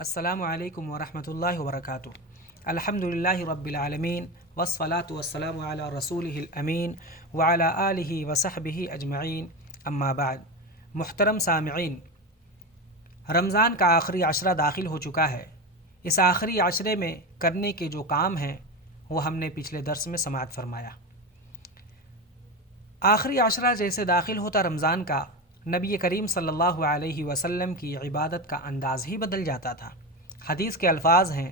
السلام علیکم ورحمۃ اللہ وبرکاتہ۔ الحمد للہ رب العالمین والصلاة والسلام علی رسولہ الامین وعلی آلہ وصحبہ اجمعین، اما بعد۔ محترم سامعین، رمضان کا آخری عشرہ داخل ہو چکا ہے۔ اس آخری عشرے میں کرنے کے جو کام ہیں وہ ہم نے پچھلے درس میں سماعت فرمایا۔ آخری عشرہ جیسے داخل ہوتا رمضان کا، نبی کریم صلی اللہ علیہ وسلم کی عبادت کا انداز ہی بدل جاتا تھا۔ حدیث کے الفاظ ہیں،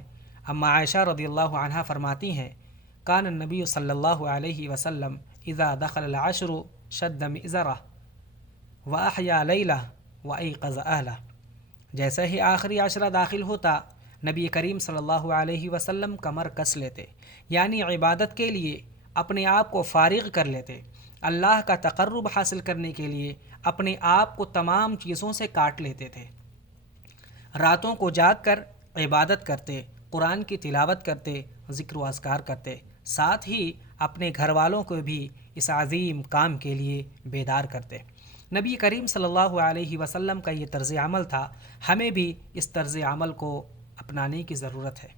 اما عائشہ رضی اللہ عنہا فرماتی ہیں، کان النبی صلی اللہ علیہ وسلم اذا دخل العشر شد مئزرہ واحیا لیلہ وایقظ اہلہ۔ جیسے ہی آخری عشرہ داخل ہوتا، نبی کریم صلی اللہ علیہ وسلم کمر کس لیتے، یعنی عبادت کے لیے اپنے آپ کو فارغ کر لیتے، اللہ کا تقرب حاصل کرنے کے لیے اپنے آپ کو تمام چیزوں سے کاٹ لیتے تھے۔ راتوں کو جاگ کر عبادت کرتے، قرآن کی تلاوت کرتے، ذکر و اذکار کرتے، ساتھ ہی اپنے گھر والوں کو بھی اس عظیم کام کے لیے بیدار کرتے۔ نبی کریم صلی اللہ علیہ وسلم کا یہ طرز عمل تھا، ہمیں بھی اس طرز عمل کو اپنانے کی ضرورت ہے۔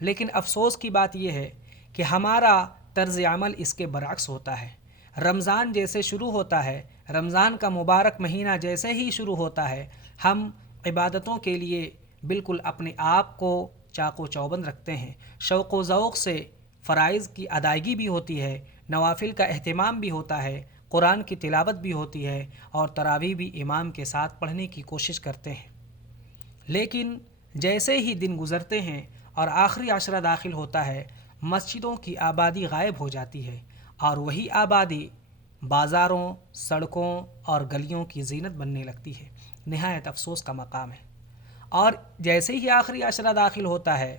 لیکن افسوس کی بات یہ ہے کہ ہمارا طرز عمل اس کے برعکس ہوتا ہے۔ رمضان جیسے شروع ہوتا ہے، رمضان کا مبارک مہینہ جیسے ہی شروع ہوتا ہے، ہم عبادتوں کے لیے بالکل اپنے آپ کو چاق و چوبند رکھتے ہیں۔ شوق و ذوق سے فرائض کی ادائیگی بھی ہوتی ہے، نوافل کا اہتمام بھی ہوتا ہے، قرآن کی تلاوت بھی ہوتی ہے، اور تراویح بھی امام کے ساتھ پڑھنے کی کوشش کرتے ہیں۔ لیکن جیسے ہی دن گزرتے ہیں اور آخری عشرہ داخل ہوتا ہے، مسجدوں کی آبادی غائب ہو جاتی ہے، اور وہی آبادی بازاروں، سڑکوں اور گلیوں کی زینت بننے لگتی ہے۔ نہایت افسوس کا مقام ہے۔ اور جیسے ہی آخری عشرہ داخل ہوتا ہے،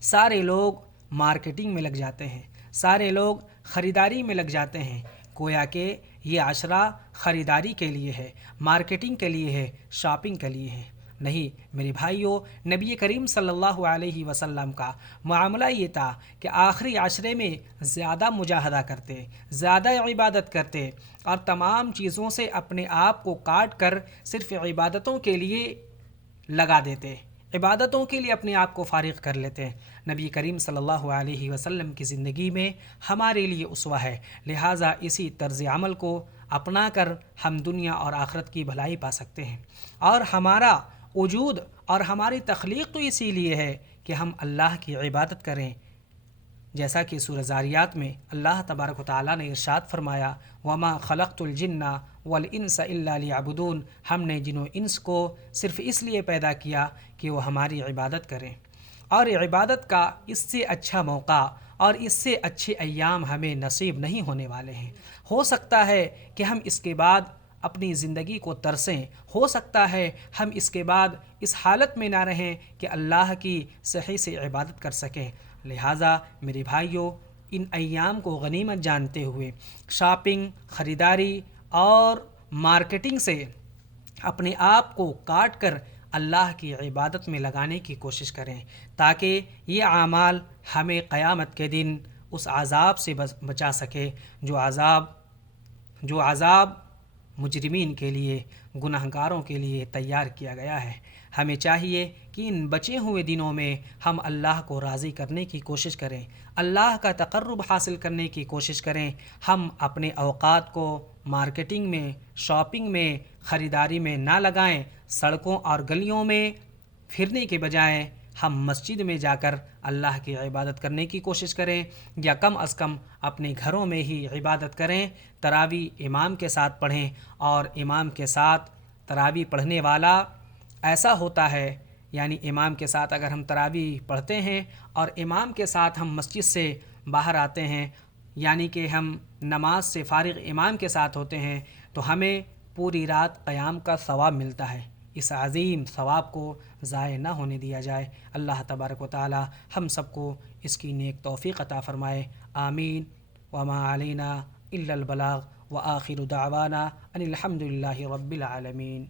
سارے لوگ مارکیٹنگ میں لگ جاتے ہیں، سارے لوگ خریداری میں لگ جاتے ہیں، گویا کہ یہ عشرہ خریداری کے لیے ہے، مارکیٹنگ کے لیے ہے، شاپنگ کے لیے ہے۔ نہیں میرے بھائیوں، نبی کریم صلی اللہ علیہ وسلم کا معاملہ یہ تھا کہ آخری عشرے میں زیادہ مجاہدہ کرتے، زیادہ عبادت کرتے، اور تمام چیزوں سے اپنے آپ کو کاٹ کر صرف عبادتوں کے لیے لگا دیتے، عبادتوں کے لیے اپنے آپ کو فارغ کر لیتے۔ نبی کریم صلی اللہ علیہ وسلم کی زندگی میں ہمارے لیے اسوہ ہے، لہٰذا اسی طرز عمل کو اپنا کر ہم دنیا اور آخرت کی بھلائی پا سکتے ہیں۔ اور ہمارا وجود اور ہماری تخلیق تو اسی لیے ہے کہ ہم اللہ کی عبادت کریں، جیسا کہ سورہ ذاریات میں اللہ تبارک و تعالیٰ نے ارشاد فرمایا، وَمَا خَلَقْتُ الْجِنَّ وَالْإِنسَ إِلَّا لِيَعْبُدُونَ۔ ہم نے جن و انس کو صرف اس لیے پیدا کیا کہ وہ ہماری عبادت کریں، اور عبادت کا اس سے اچھا موقع اور اس سے اچھے ایام ہمیں نصیب نہیں ہونے والے ہیں۔ ہو سکتا ہے کہ ہم اس کے بعد اپنی زندگی کو ترسیں، ہو سکتا ہے ہم اس کے بعد اس حالت میں نہ رہیں کہ اللہ کی صحیح سے عبادت کر سکیں۔ لہٰذا میرے بھائیوں، ان ایام کو غنیمت جانتے ہوئے شاپنگ، خریداری اور مارکیٹنگ سے اپنے آپ کو کاٹ کر اللہ کی عبادت میں لگانے کی کوشش کریں، تاکہ یہ اعمال ہمیں قیامت کے دن اس عذاب سے بچا سکے جو عذاب مجرمین کے لیے، گنہگاروں کے لیے تیار کیا گیا ہے۔ ہمیں چاہیے کہ ان بچے ہوئے دنوں میں ہم اللہ کو راضی کرنے کی کوشش کریں، اللہ کا تقرب حاصل کرنے کی کوشش کریں۔ ہم اپنے اوقات کو مارکیٹنگ میں، شاپنگ میں، خریداری میں نہ لگائیں، سڑکوں اور گلیوں میں پھرنے کے بجائے ہم مسجد میں جا کر اللہ کی عبادت کرنے کی کوشش کریں، یا کم از کم اپنے گھروں میں ہی عبادت کریں۔ تراویح امام کے ساتھ پڑھیں، اور امام کے ساتھ تراویح پڑھنے والا ایسا ہوتا ہے، یعنی امام کے ساتھ اگر ہم تراویح پڑھتے ہیں اور امام کے ساتھ ہم مسجد سے باہر آتے ہیں، یعنی کہ ہم نماز سے فارغ امام کے ساتھ ہوتے ہیں، تو ہمیں پوری رات قیام کا ثواب ملتا ہے۔ اس عظیم ثواب کو ضائع نہ ہونے دیا جائے۔ اللہ تبارک و تعالی ہم سب کو اس کی نیک توفیق عطا فرمائے، آمین۔ وما علینا الا البلاغ، وآخر دعوانا ان الحمد للہ رب العالمین۔